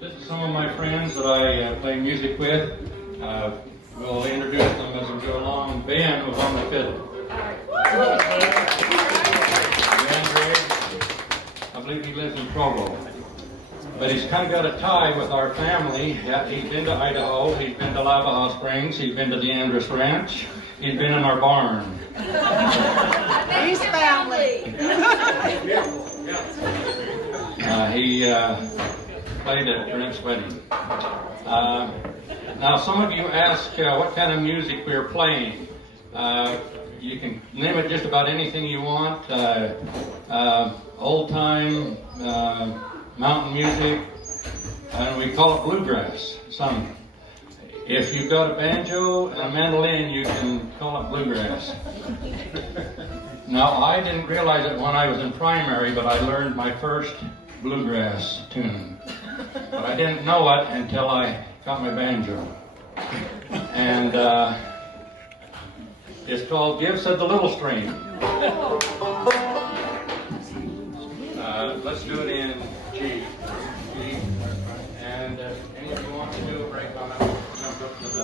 This is some of my friends that I play music with. We'll introduce them as we go along. Ben was on the fiddle. Ben Gregg, I believe he lives in Provo. But he's kind of got a tie with our family. He's been to Idaho, he's been to Lavaha Springs, he's been to the Andrus Ranch, he's been in our barn. He's family. He played at Brent's wedding. Now, some of you ask what kind of music we're playing. You can name it just about anything you want. Old time, mountain music, and we call it bluegrass. Some. If you've got a banjo and a mandolin, you can call it bluegrass. Now, I didn't realize it when I was in primary, but I learned my first bluegrass tune. But I didn't know it until I got my banjo. And it's called Give Said the Little String. Let's do it in G. And any of you want to do a break on it, jump up to the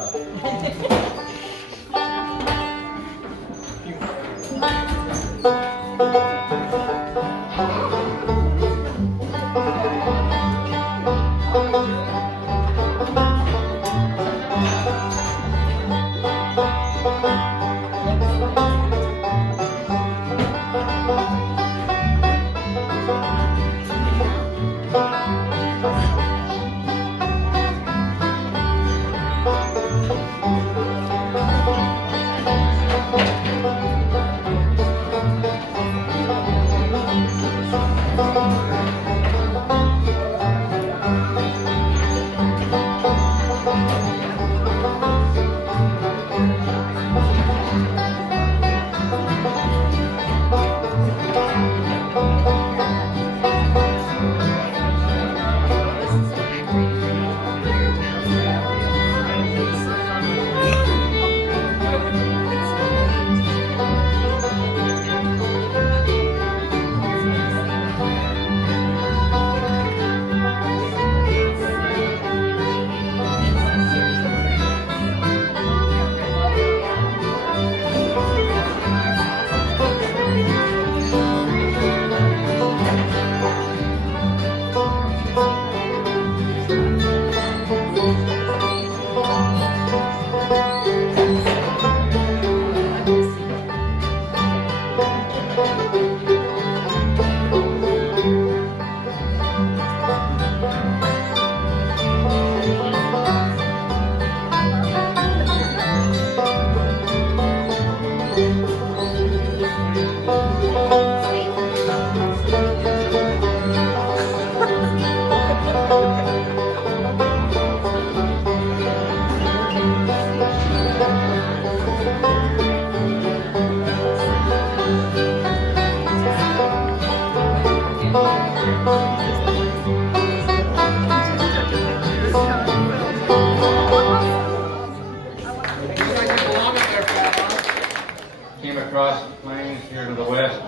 across the plains here to the west.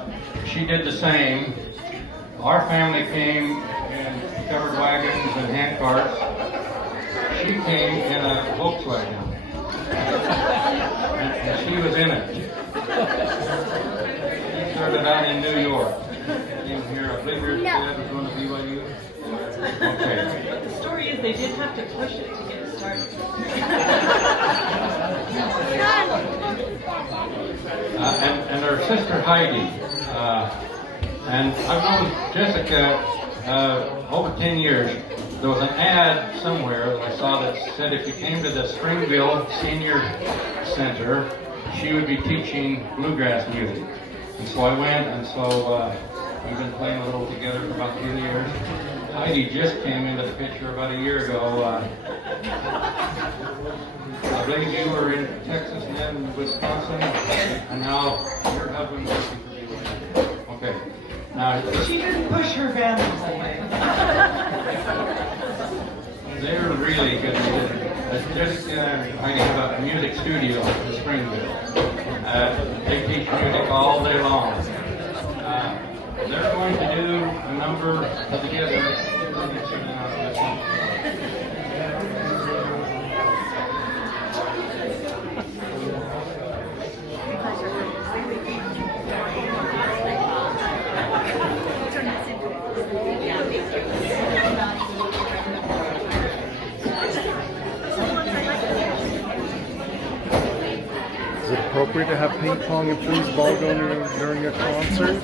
She did the same. Our family came in covered wagons and hand carts. She came in a Volkswagen. And she was in it. She started out in New York. Came here, I believe your dad was going to BYU. Okay. But the story is they did have to push it to get it started. And her sister Heidi, and I've known Jessica over 10 years. There was an ad somewhere that I saw that said if you came to the Springville Senior Center, she would be teaching bluegrass music. And so I went, and so we've been playing a little together for about 10 years. Heidi just came into the picture about a year ago. I believe you were in Texas and then Wisconsin, and now your husband working for you. Okay. Now She didn't push her vandals away. they're really good music. Jessica and Heidi have a music studio in Springville. They teach music all day long. They're going to do a number together. appropriate to have ping pong and foosball going during a concert?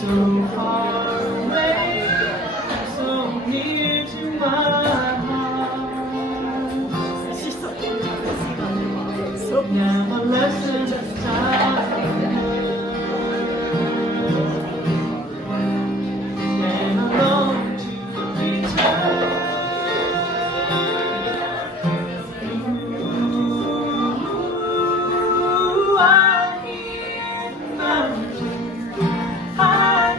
So far away, so near to my heart. Now a lesson time, and I long to return. Ooh, I hear the mountains. I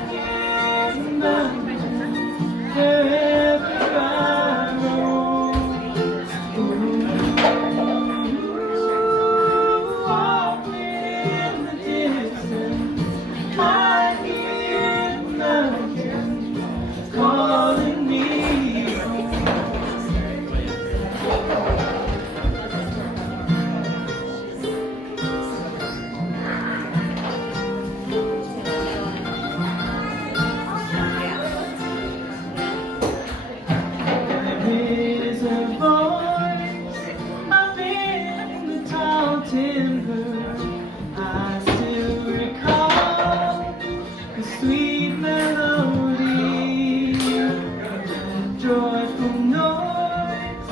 hear the mountains wherever I roam. Ooh, off in the distance, I hear the mountains calling me home. There's a voice up in the tall timber. I still recall the sweet melody, the joyful noise,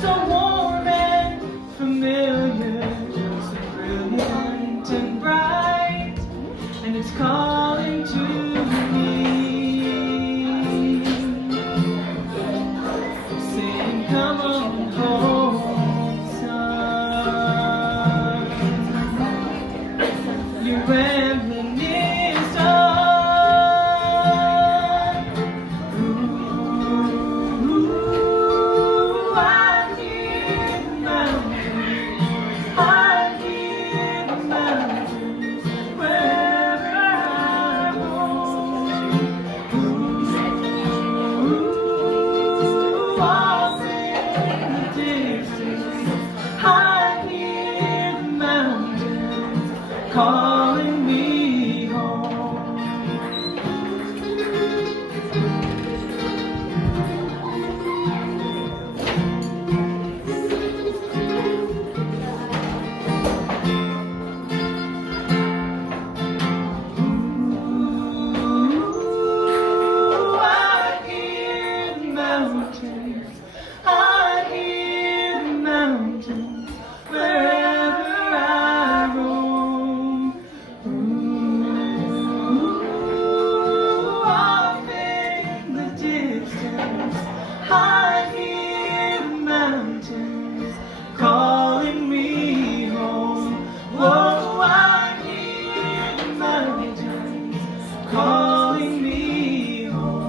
so warm and familiar, so brilliant and bright, and it's calling to me. Saying, come on home, son. You're reminiscing on. Ooh, I hear the mountains. I hear the mountains wherever I roam. Ooh, off in the distance, I hear the mountains calling me home. Ooh, I hear the mountains. I hear the mountains wherever I roam. Ooh, off in the distance, I hear the mountains calling me home. Whoa, I hear the mountains calling me home.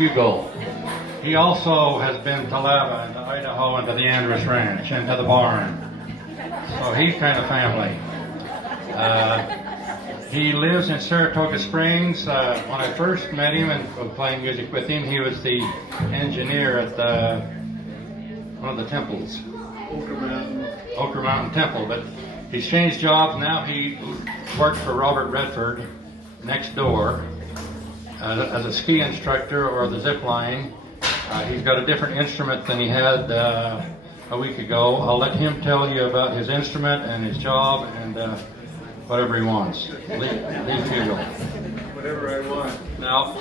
Fugel. He also has been to Lava and to Idaho and to the Andrus Ranch and to the barn. So he's kind of family. He lives in Saratoga Springs. When I first met him and was playing music with him, he was the engineer at one of the temples. Ochre Mountain Temple, but he's changed jobs. Now he works for Robert Redford next door as a ski instructor or the zip line. He's got a different instrument than he had a week ago. I'll let him tell you about his instrument and his job and whatever he wants. Lee Fugel. Whatever I want. Now,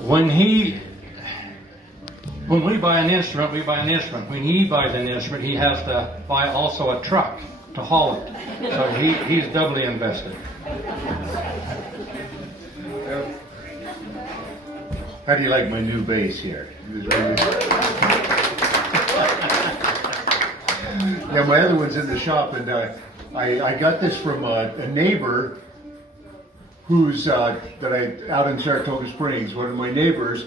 when we buy an instrument, we buy an instrument. When he buys an instrument, he has to buy also a truck to haul it. So he's doubly invested. How do you like my new bass here? Yeah, my other one's in the shop, and I got this from a neighbor who's out in Saratoga Springs. One of my neighbors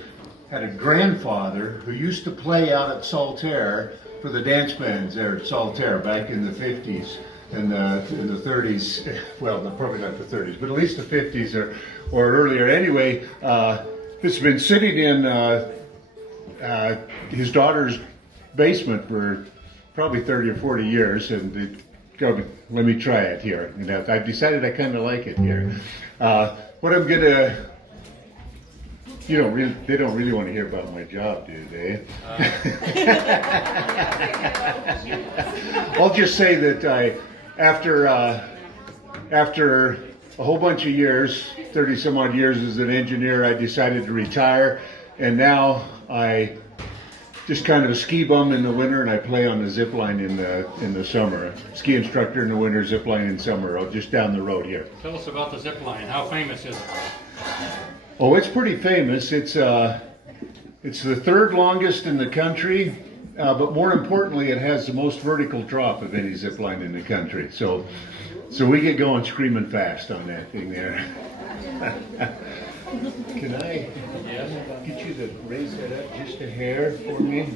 had a grandfather who used to play out at Saltaire for the dance bands there at Saltaire back in the 50s and in the 30s. Well, probably not the 30s, but at least the 50s or earlier. Anyway, it's been sitting in his daughter's basement for probably 30 or 40 years, and let me try it here. You know, I've decided I kind of like it here. What I'm gonna, they don't really want to hear about my job, do they? I'll just say that after a whole bunch of years, 30 some odd years as an engineer, I decided to retire, and now I just kind of a ski bum in the winter, and I play on the zip line in the summer. Ski instructor in the winter, zip line in summer, just down the road here. Tell us about the zip line. How famous is it? Oh, it's pretty famous. It's the third longest in the country, but more importantly, it has the most vertical drop of any zip line in the country. So we get going screaming fast on that thing there. Can I get you to raise that up just a hair for me?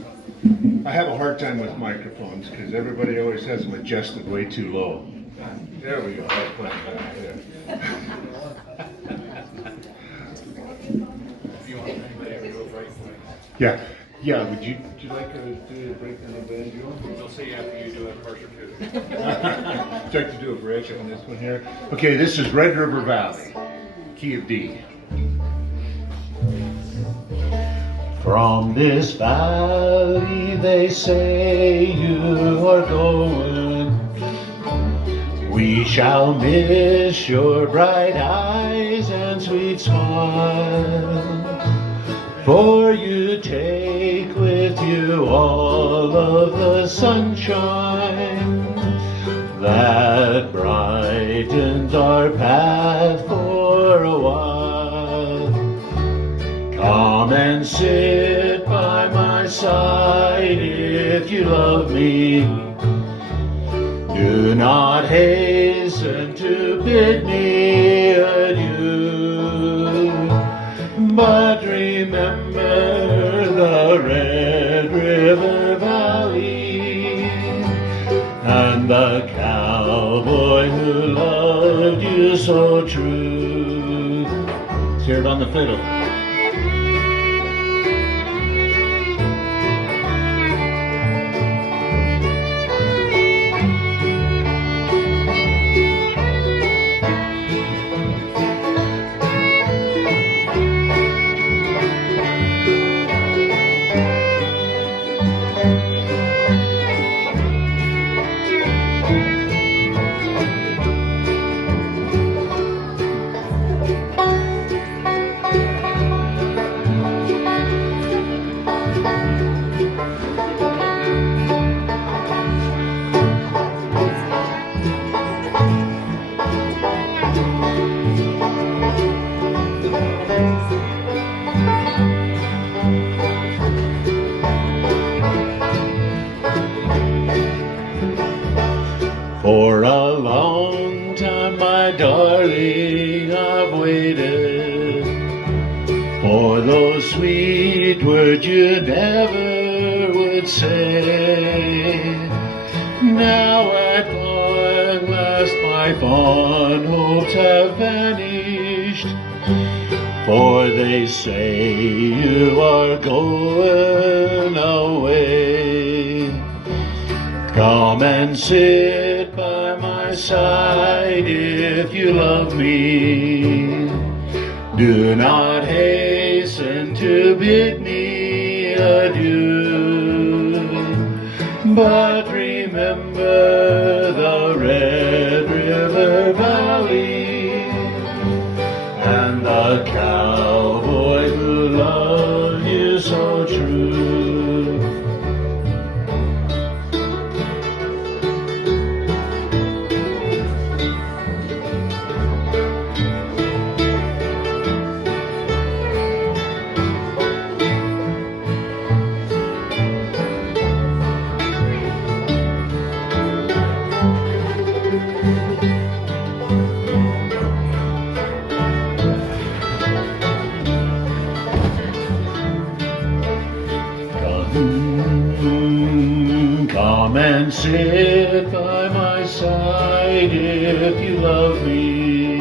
I have a hard time with microphones because everybody always has them adjusted way too low. There we go. That's playing back there. Yeah. Would you like to do a break on the banjo? We'll see after you do a verse or two. Would you like to do a break on this one here? Okay, this is Red River Valley, key of D. From this valley they say you are going. We shall miss your bright eyes and sweet smile. For you take with you all of the sunshine that brightens our path for a while. Come and sit by my side if you love me. Do not hasten to bid me adieu, but remember the Red River Valley and the cowboy who loved you so true. Let's hear it on the fiddle. For a long time, my darling, I've waited for the word you never would say. Now at long last my fond hopes have vanished, for they say you are going away. Come and sit by my side if you love me. Do not hasten to bid me adieu, but remember the Red River Valley and the cowboy who loved you so true. Come and sit by my side if you love me.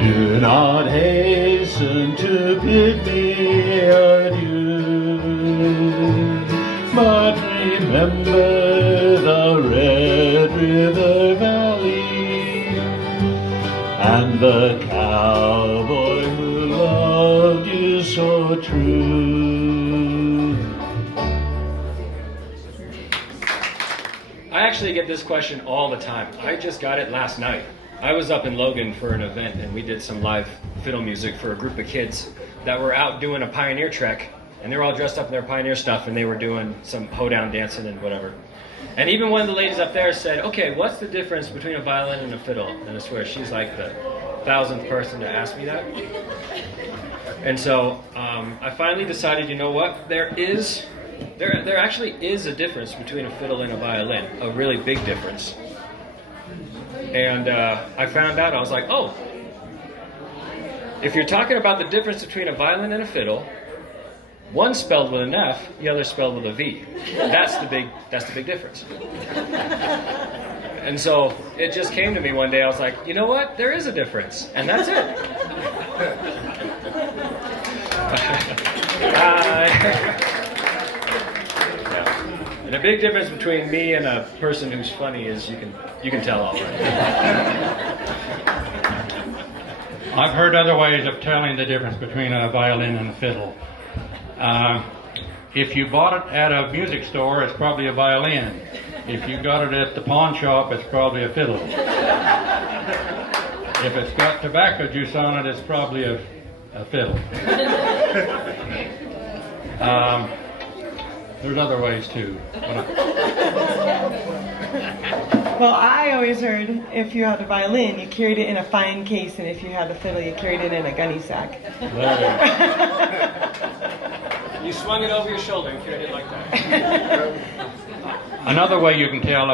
Do not hasten to bid me adieu, but remember the Red River Valley and the cowboy who loved you so true. I actually get this question all the time. I just got it last night. I was up in Logan for an event and we did some live fiddle music for a group of kids that were out doing a pioneer trek, and they were all dressed up in their pioneer stuff and they were doing some hoedown dancing and whatever. And even one of the ladies up there said, okay, what's the difference between a violin and a fiddle? And I swear she's like the 1,000th person to ask me that. And so I finally decided, you know what, there actually is a difference between a fiddle and a violin, a really big difference. And I found out, I was like, oh, if you're talking about the difference between a violin and a fiddle, one's spelled with an F, the other's spelled with a V. That's the big difference. And so it just came to me one day, I was like, you know what, there is a difference, and that's it. And a big difference between me and a person who's funny is you can tell all right. I've heard other ways of telling the difference between a violin and a fiddle. If you bought it at a music store, it's probably a violin. If you got it at the pawn shop, it's probably a fiddle. If it's got tobacco juice on it, it's probably a fiddle. There's other ways too. Well, I always heard if you had a violin, you carried it in a fine case, and if you had a fiddle, you carried it in a gunny sack. You swung it over your shoulder and carried it like that. Another way you can tell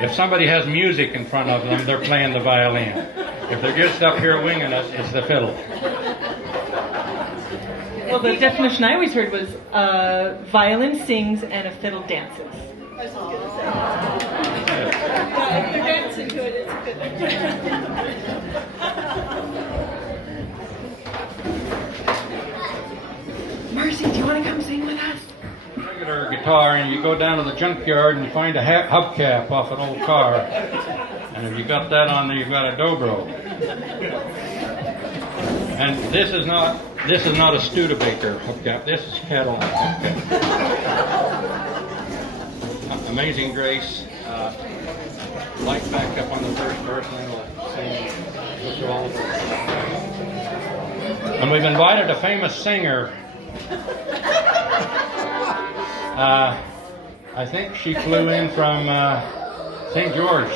if somebody has music in front of them, they're playing the violin. If they're just up here winging it, it's the fiddle. Well, the definition I always heard was violin sings and a fiddle dances. If they're dancing to it, it's a fiddle. Marcy, do you want to come sing with us? Regular guitar, and you go down to the junkyard and you find a hubcap off an old car, and if you got that on there, you've got a dobro. And this is not a Studebaker hubcap. This is Cadillac hubcap. Amazing Grace. Light back up on the first verse, and then we'll sing this all over. And we've invited a famous singer. I think she flew in from St. George.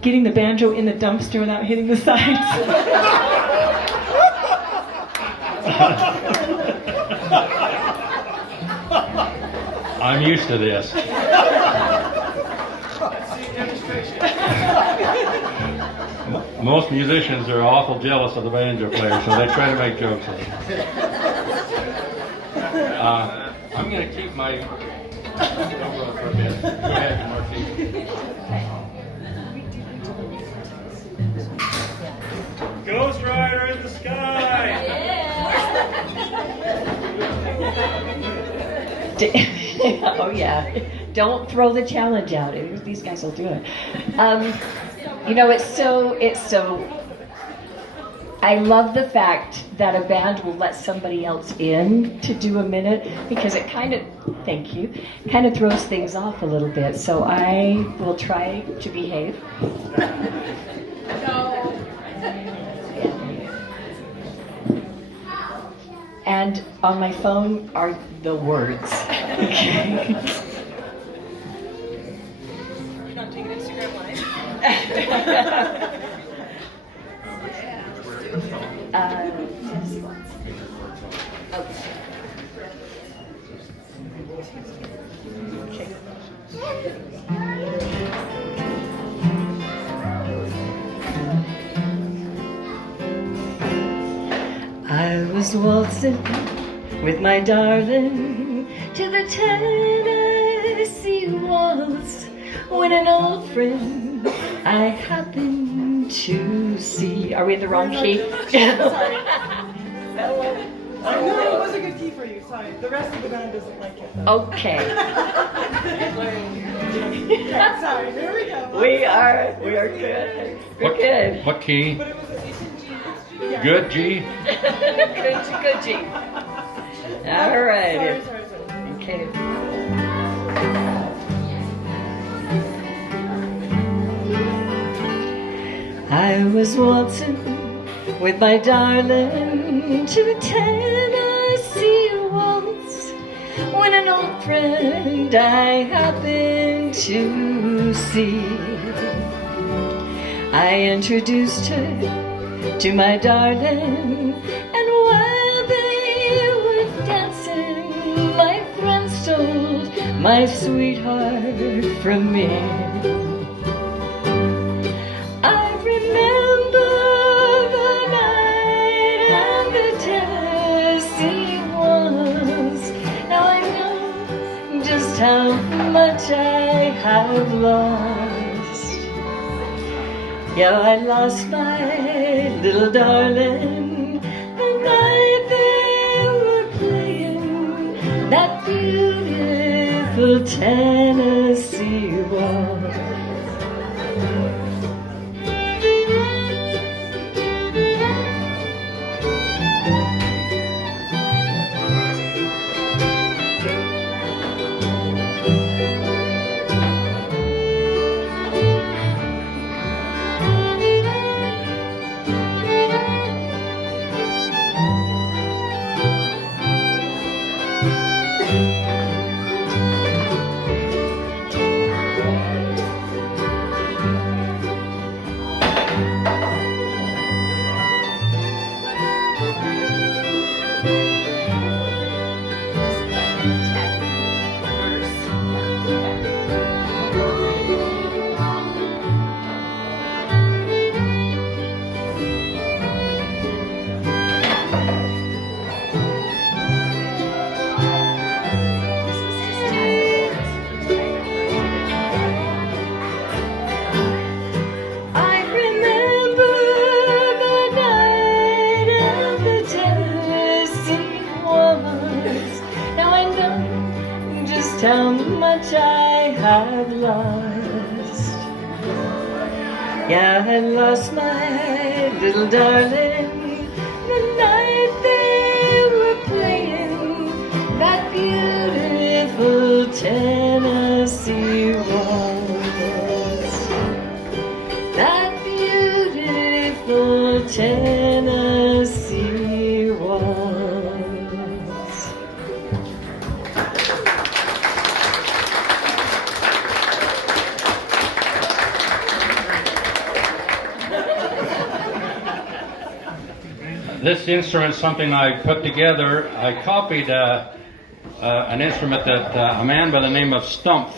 Getting the banjo in the dumpster without hitting the sides. I'm used to this. Most musicians are awful jealous of the banjo player, so they try to make jokes of it. I'm going to keep my... Don't go for a bit. Go ahead, Marcy. Ghost Rider in the sky! Oh yeah, don't throw the challenge out. These guys will do it. You know, it's so. I love the fact that a band will let somebody else in to do a minute, because it kind of throws things off a little bit. So I will try to behave. And on my phone are the words. Okay. You're not taking Instagram Live? I was waltzing with my darling to the Tennessee waltz when an old friend I happened to see. Are we in the wrong key? No, it was a good key for you. Sorry. The rest of the band doesn't like it. Okay. Sorry. Here we go. We are good. We're good. What key? But it was a decent G. Yeah. Good G? Good, G. All right. Sorry. Okay. I was waltzing with my darling to a Tennessee waltz when an old friend I happened to see. I introduced her to my darling, and while they were dancing, my friend stole my sweetheart from me. I remember the night and the Tennessee waltz. Now I know just how much I have lost. Yeah, I lost my little darling the night they were playing that beautiful Tennessee waltz. How much I have lost. Yeah, I lost my little darling the night they were playing that beautiful Tennessee waltz. That beautiful Tennessee waltz. This instrument's something I put together. I copied an instrument that a man by the name of Stump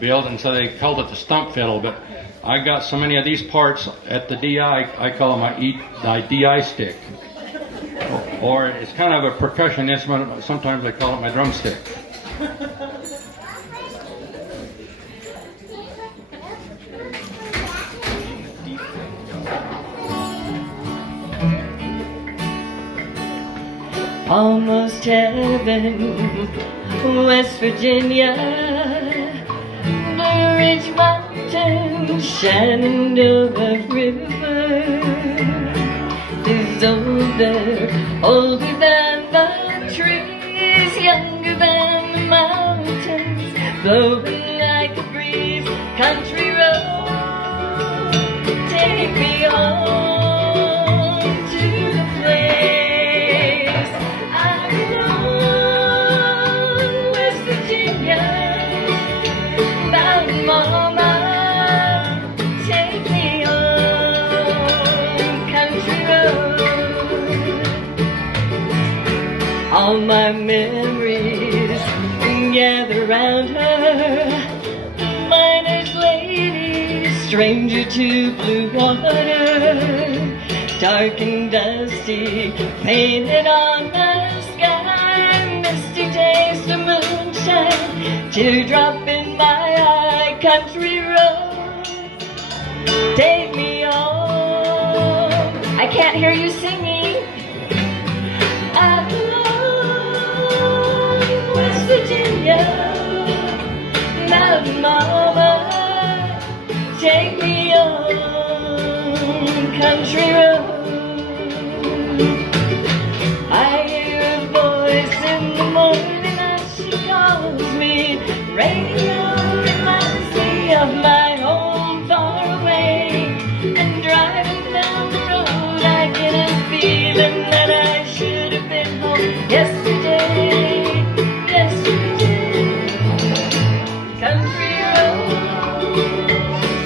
built, and so they called it the Stump Fiddle. But I got so many of these parts at the DI, I call them my DI stick. Or it's kind of a percussion instrument. Sometimes I call it my drumstick. Almost heaven, West Virginia, Blue Ridge Mountain, Shenandoah River is older than the trees, younger than the mountains, blowing like a breeze. Country road, take me home to the place. Mama, take me home, country road. All my memories gather round her, miner's lady, stranger to blue water, dark and dusty, painted on the sky, misty taste of moonshine, teardrop in my eye. country roads, take me home. I can't hear you singing. I love West Virginia, Mountain Mama, take me home, country road. I hear a voice in the morning as she calls me. Radio reminds me of my home far away. And driving down the road I get a feeling that I should have been home yesterday, yesterday. Country road,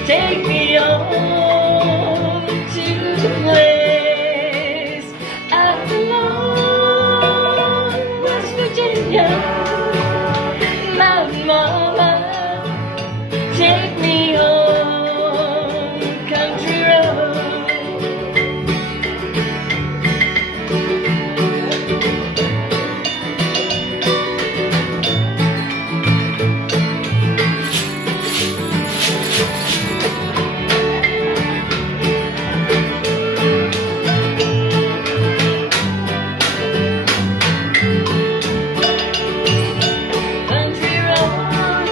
take me home to the place I belong, West Virginia, Mountain Mama, take me home, country road. Country road,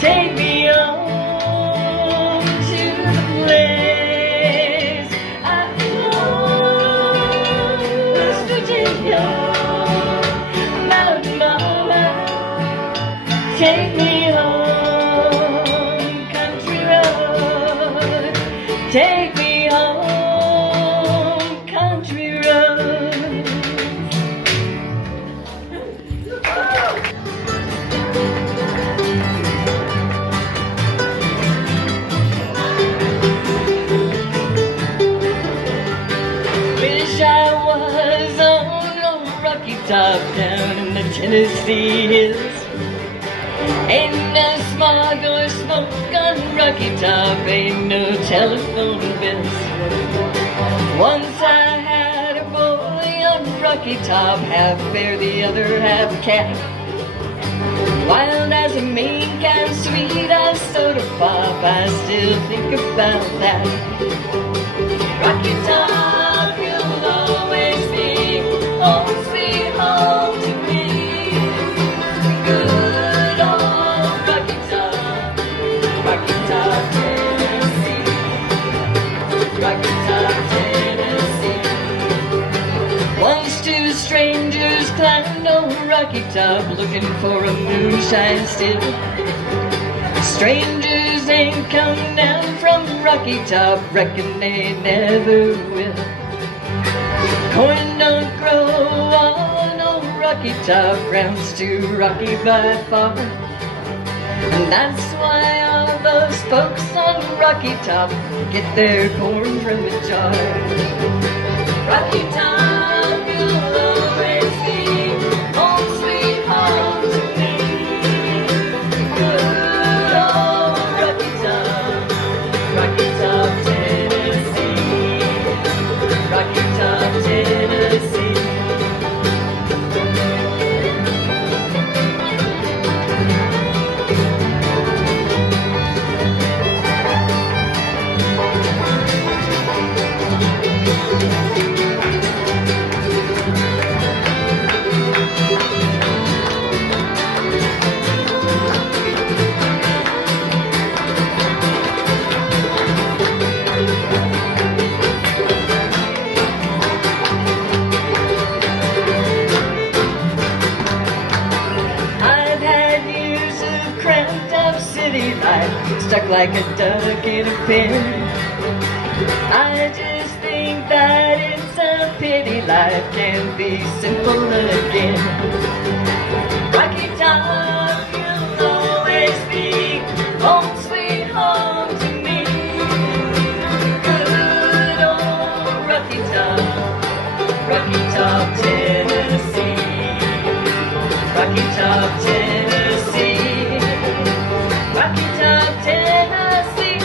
take me home to the place I belong, West Virginia, Mountain Mama, take me home, country road, take me home, country road. Wish I was on a rocky top down in the Tennessee hills. Ain't no smog or smoke on Rocky Top, ain't no telephone bills. Once I had a boy on Rocky Top, half bear, the other half cat. Wild as a Maine can, sweet as soda pop, I still think about that. Rocky Top, you'll always be home, sweet home to me. Good old Rocky Top, Tennessee. Rocky Top, Tennessee. Once two strangers climbed on Rocky Top looking for a moonshine still. Strangers ain't come down from Rocky Top, reckon they never will. Corn don't grow on old Rocky Top, ground's too rocky by far. And that's why all those folks on Rocky Top get their corn from the jar. Rocky Top, you'll always be home, sweet home to me. Good old Rocky Top, Tennessee. Rocky Top, Tennessee. Stuck like a duck in a pen. I just think that it's a pity life can't be simple again. Rocky Top, you'll always be home, sweet home to me. Good old Rocky Top, Tennessee. Rocky Top, Tennessee. Rocky Top, Tennessee.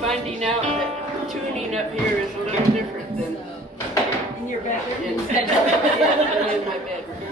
finding out that tuning up here is a little different than In your bedroom? in my bedroom.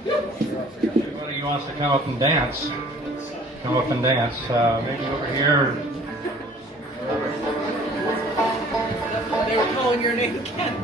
Anybody who wants to come up and dance, come up and dance. Maybe over here. They were calling your name again.